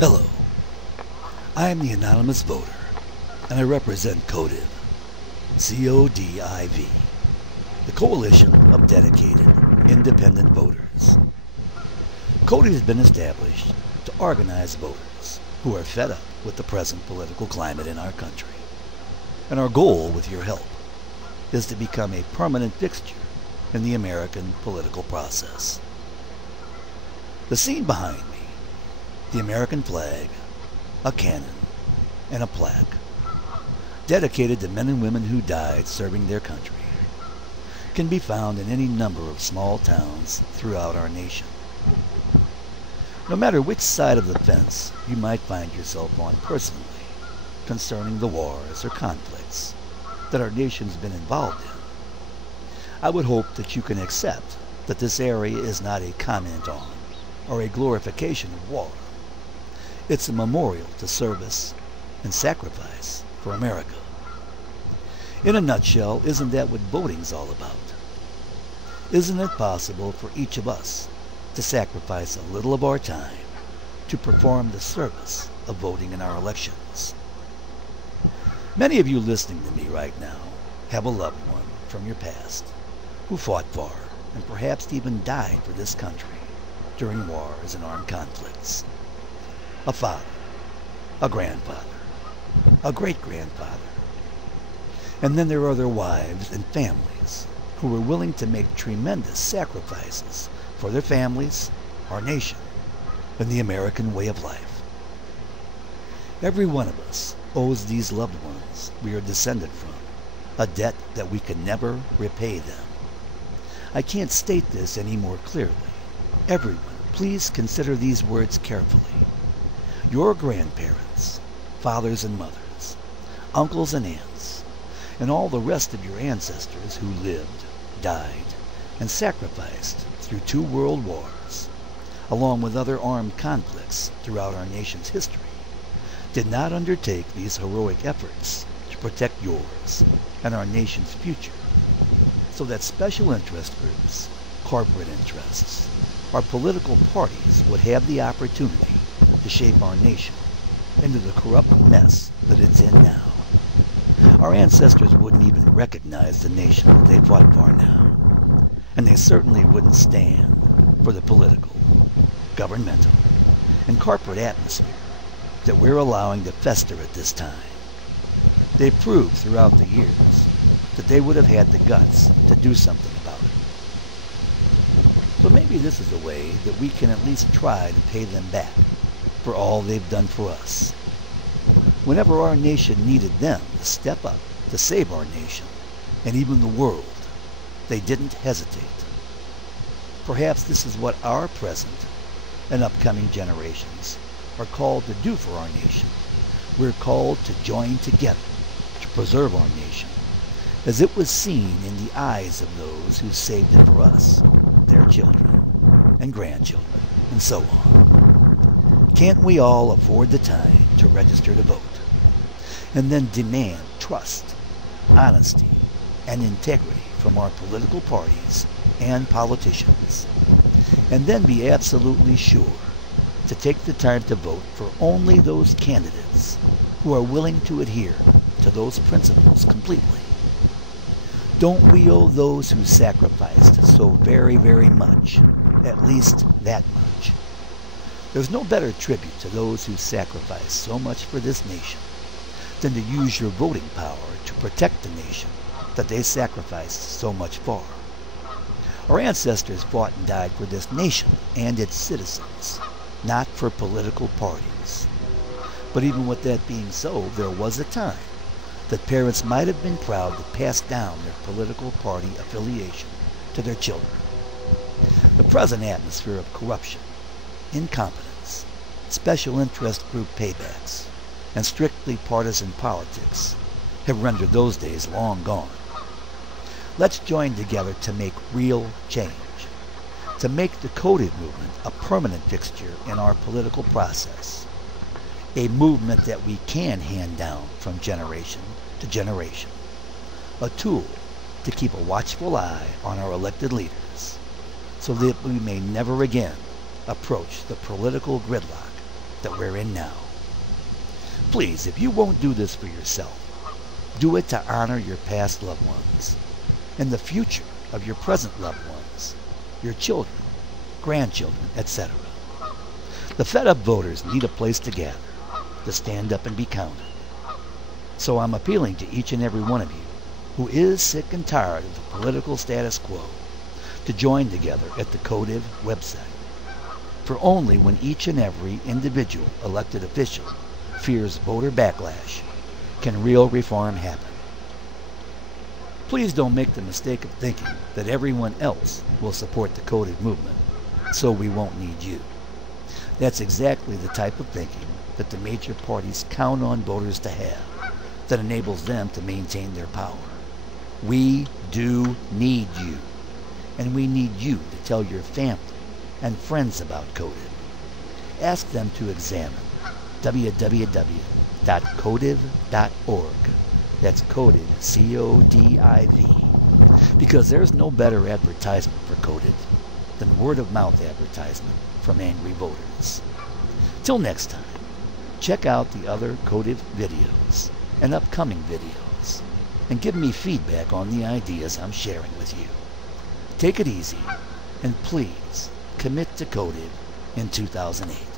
Hello, I am the anonymous voter, and I represent Codiv, C-O-D-I-V, the coalition of dedicated, independent voters. Codiv has been established to organize voters who are fed up with the present political climate in our country. And our goal, with your help, is to become a permanent fixture in the American political process. The scene behind me, the American flag, a cannon, and a plaque, dedicated to men and women who died serving their country, can be found in any number of small towns throughout our nation. No matter which side of the fence you might find yourself on personally concerning the wars or conflicts that our nation's been involved in, I would hope that you can accept that this area is not a comment on or a glorification of war. It's a memorial to service and sacrifice for America. In a nutshell, isn't that what voting's all about? Isn't it possible for each of us to sacrifice a little of our time to perform the service of voting in our elections? Many of you listening to me right now have a loved one from your past who fought for and perhaps even died for this country during wars and armed conflicts. A father, a grandfather, a great-grandfather. And then there are their wives and families who were willing to make tremendous sacrifices for their families, our nation, and the American way of life. Every one of us owes these loved ones we are descended from a debt that we can never repay them. I can't state this any more clearly. Everyone, please consider these words carefully. Your grandparents, fathers and mothers, uncles and aunts, and all the rest of your ancestors who lived, died, and sacrificed through 2 world wars, along with other armed conflicts throughout our nation's history, did not undertake these heroic efforts to protect yours and our nation's future, so that special interest groups, corporate interests, or political parties would have the opportunity to shape our nation into the corrupt mess that it's in now. Our ancestors wouldn't even recognize the nation that they fought for now, and they certainly wouldn't stand for the political, governmental, and corporate atmosphere that we're allowing to fester at this time. They've proved throughout the years that they would have had the guts to do something about it. So maybe this is a way that we can at least try to pay them back for all they've done for us. Whenever our nation needed them to step up to save our nation and even the world, they didn't hesitate. Perhaps this is what our present and upcoming generations are called to do for our nation. We're called to join together to preserve our nation, as it was seen in the eyes of those who saved it for us, their children and grandchildren, and so on. Can't we all afford the time to register to vote, and then demand trust, honesty, and integrity from our political parties and politicians, and then be absolutely sure to take the time to vote for only those candidates who are willing to adhere to those principles completely? Don't we owe those who sacrificed so very, very much at least that much? There's no better tribute to those who sacrificed so much for this nation than to use your voting power to protect the nation that they sacrificed so much for. Our ancestors fought and died for this nation and its citizens, not for political parties. But even with that being so, there was a time that parents might have been proud to pass down their political party affiliation to their children. The present atmosphere of corruption, incompetence, special interest group paybacks, and strictly partisan politics have rendered those days long gone. Let's join together to make real change, to make the Codiv movement a permanent fixture in our political process, a movement that we can hand down from generation to generation, a tool to keep a watchful eye on our elected leaders so that we may never again approach the political gridlock that we're in now. Please, if you won't do this for yourself, do it to honor your past loved ones and the future of your present loved ones, your children, grandchildren, etc. The fed-up voters need a place to gather, to stand up and be counted. So I'm appealing to each and every one of you who is sick and tired of the political status quo to join together at the Codiv website. For only when each and every individual elected official fears voter backlash can real reform happen. Please don't make the mistake of thinking that everyone else will support the Codiv movement, so we won't need you. That's exactly the type of thinking that the major parties count on voters to have that enables them to maintain their power. We do need you, and we need you to tell your family and friends about Codiv. Ask them to examine www.codiv.org. That's Codiv, C-O-D-I-V. Because there's no better advertisement for Codiv than word-of-mouth advertisement from angry voters. Till next time, check out the other Codiv videos and upcoming videos, and give me feedback on the ideas I'm sharing with you. Take it easy, and please commit to Codiv in 2008.